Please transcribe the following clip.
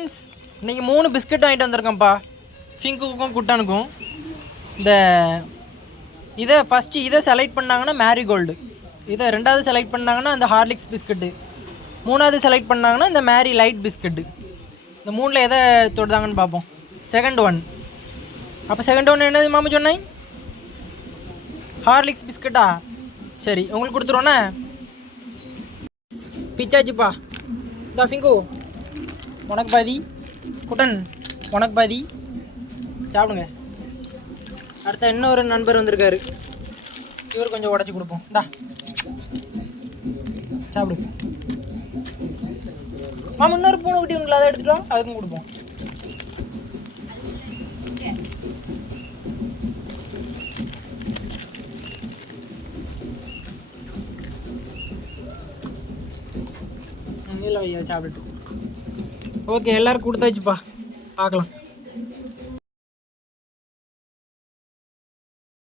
Friends, இன்றைக்கி 3 biscuit வாங்கிட்டு வந்திருக்கேன்ப்பா. ஃபிங்குக்கும் குட்டானுக்கும். இந்த இதை செலக்ட் பண்ணாங்கன்னா மேரிகோல்டு, இதை 2வது செலக்ட் பண்ணாங்கன்னா அந்த ஹார்லிக்ஸ் பிஸ்கட்டு, 3வது செலக்ட் பண்ணாங்கன்னா இந்த மேரி லைட் பிஸ்கட்டு. இந்த 3ல் எதை தொடுதாங்கன்னு பார்ப்போம். Second one. அப்போ செகண்ட் ஒன் என்னது மாமா சொன்னேன்? ஹார்லிக்ஸ் பிஸ்கட்டா? சரி, உங்களுக்கு கொடுத்துருவோண்ணே. பிச்சாச்சுப்பா. இந்த ஃபிங்கு உனக்கு பாதி, குட்டன் உனக்கு பாதி, சாப்பிடுங்க. அடுத்த இன்னொரு நண்பர் வந்திருக்காரு, இவர் கொஞ்சம் உடச்சி கொடுப்போம். இந்தா சாப்பிடு மாமா. இன்னொரு பூனை குட்டி உங்களை அதை எடுத்துட்டோம், அதுக்கும் கொடுப்போம். இல்லை ஐயா சாப்பிட்டு. ஓகே, எல்லோரும் கொடுத்தாச்சுப்பா. பார்க்கலாம்.